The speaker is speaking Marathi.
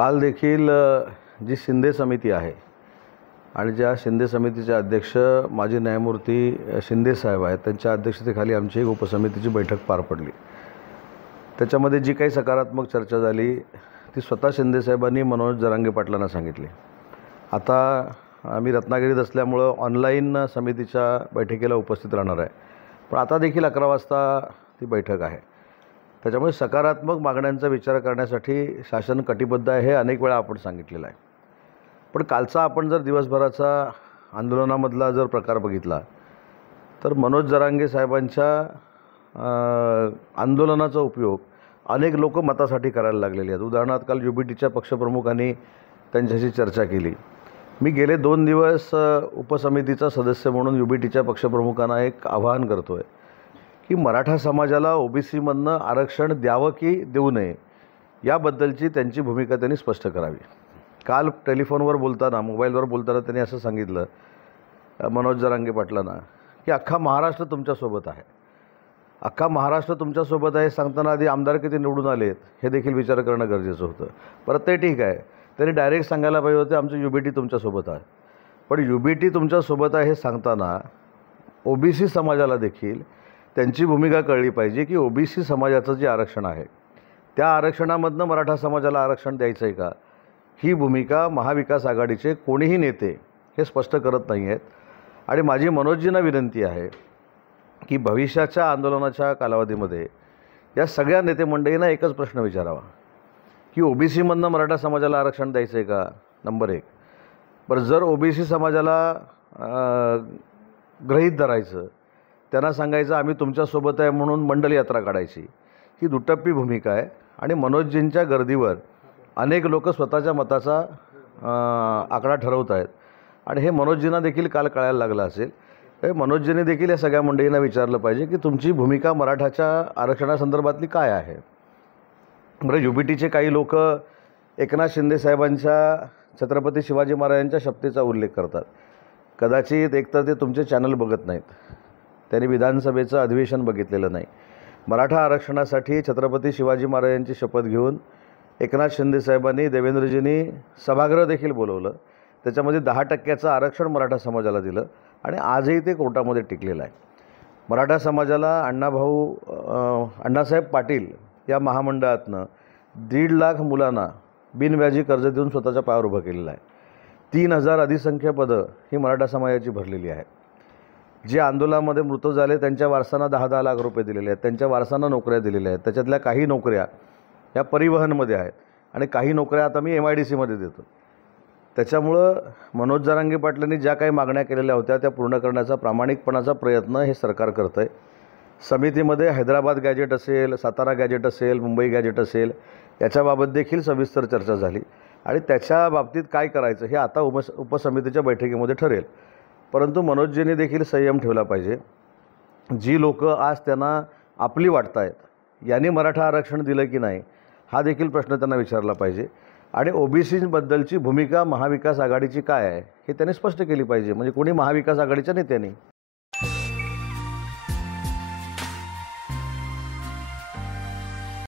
काल देखील जी शिंदे समिती आहे आणि ज्या शिंदे समितीचे अध्यक्ष माजी न्यायमूर्ती शिंदे साहेब आहेत, त्यांच्या अध्यक्षतेखाली आमची एक उपसमितीची बैठक पार पडली। त्याच्यामध्ये जी काही सकारात्मक चर्चा झाली ती स्वतः शिंदे साहेबांनी मनोज जरांगे पाटलांना सांगितली। आता आम्ही रत्नागिरीत असल्यामुळं ऑनलाईन समितीच्या बैठकीला उपस्थित राहणार आहे, पण आता देखील 11 वाजता ती बैठक आहे। त्याच्यामुळे सकारात्मक मागण्यांचा विचार करण्यासाठी शासन कटिबद्ध आहे, हे अनेक वेळा आपण सांगितलेलं आहे। पण कालचा आपण जर दिवसभराचा आंदोलनामधला जर प्रकार बघितला तर मनोज जरांगे साहेबांच्या आंदोलनाचा उपयोग अनेक लोक मतासाठी करायला लागलेले आहेत। उदाहरणार्थ काल युबीटीच्या पक्षप्रमुखांनी त्यांच्याशी चर्चा केली। मी गेले 2 दिवस उपसमितीचा सदस्य म्हणून युबीटीच्या पक्षप्रमुखांना एक आवाहन करतो आहे की मराठा समाजाला ओबीसीमधनं आरक्षण द्यावं की देऊ नये याबद्दलची त्यांची भूमिका त्यांनी स्पष्ट करावी। काल टेलिफोनवर बोलताना, मोबाईलवर बोलताना त्यांनी असं सांगितलं मनोज जरांगे पाटलांना की अख्खा महाराष्ट्र तुमच्यासोबत आहे। अख्खा महाराष्ट्र तुमच्यासोबत आहे सांगताना आधी आमदार किती निवडून आलेत हे देखील विचार करणं गरजेचं होतं। परत ते ठीक आहे, त्यांनी डायरेक्ट सांगायला पाहिजे होते आमचं युबीटी तुमच्यासोबत आहे। पण युबीटी तुमच्यासोबत आहे हे सांगताना ओबीसी समाजाला देखील त्यांची भूमिका कळली पाहिजे की ओबीसी समाजाचं जे आरक्षण आहे त्या आरक्षणामधनं मराठा समाजाला आरक्षण द्यायचं आहे का, ही भूमिका महाविकास आघाडीचे कोणीही नेते हे स्पष्ट करत नाही आहेत। आणि माझी मनोजजींना विनंती आहे की भविष्याच्या आंदोलनाच्या कालावधीमध्ये या सगळ्या नेते मंडळींना एकच प्रश्न विचारावा की ओबीसीमधनं मराठा समाजाला आरक्षण द्यायचं आहे का, नंबर 1। बरं, जर ओबीसी समाजाला गृहीत धरायचं, त्यांना सांगायचं आम्ही तुमच्यासोबत आहे म्हणून मंडल यात्रा काढायची, ही दुटप्पी भूमिका आहे। आणि मनोजजींच्या गर्दीवर अनेक लोक स्वतःच्या मताचा आकडा ठरवत आहेत आणि हे मनोजजींना देखील काल कळायला लागलं असेल। हे मनोजजींनी देखील या सगळ्या मंडळींना विचारलं पाहिजे की तुमची भूमिका मराठाच्या आरक्षणासंदर्भातली काय आहे। बरं, युबीटीचे काही लोक एकनाथ शिंदे साहेबांच्या छत्रपती शिवाजी महाराजांच्या शपथेचा उल्लेख करतात। कदाचित एकतर ते तुमचे चॅनल बघत नाहीत, त्यांनी विधानसभेचं अधिवेशन बघितलेलं नाही। मराठा आरक्षणासाठी छत्रपती शिवाजी महाराजांची शपथ घेऊन एकनाथ शिंदे साहेबांनी, देवेंद्रजींनी सभागृह देखील बोलवलं, त्याच्यामध्ये 10% आरक्षण मराठा समाजाला दिलं आणि आजही ते कोर्टामध्ये टिकलेलं आहे। मराठा समाजाला अण्णासाहेब पाटील या महामंडळातनं 1.5 लाख मुलांना बिनव्याजी कर्ज देऊन स्वतःच्या पायावर उभं केलेलं आहे। 3000 अधिसंख्य पदं ही मराठा समाजाची भरलेली आहेत। जे आंदोलनामध्ये मृत झाले त्यांच्या वारसांना 10-10 लाख रुपये दिलेले आहेत, त्यांच्या वारसांना नोकऱ्या दिलेल्या आहेत। त्याच्यातल्या काही नोकऱ्या या परिवहनमध्ये आहेत आणि काही नोकऱ्या आता मी MIDCमध्ये देतो। त्याच्यामुळं मनोज जरांगे पाटलांनी ज्या काही मागण्या केलेल्या होत्या त्या पूर्ण करण्याचा प्रामाणिकपणाचा प्रयत्न हे सरकार करतं आहे। समितीमध्ये हैदराबाद गॅजेट असेल, सातारा गॅजेट असेल, मुंबई गॅजेट असेल, याच्याबाबत देखील सविस्तर चर्चा झाली आणि त्याच्या बाबतीत काय करायचं हे आता उपसमितीच्या बैठकीमध्ये ठरेल। परंतु मनोजजींनी देखील संयम ठेवला पाहिजे। जी लोक आज त्यांना आपली वाटत आहेत, यांनी मराठा आरक्षण दिलं की नाही हा देखील प्रश्न त्यांना विचारला पाहिजे आणि ओबीसीबद्दलची भूमिका महाविकास आघाडीची काय आहे हे त्यांनी स्पष्ट केली पाहिजे, म्हणजे कोणी महाविकास आघाडीच्या नेत्यांनी।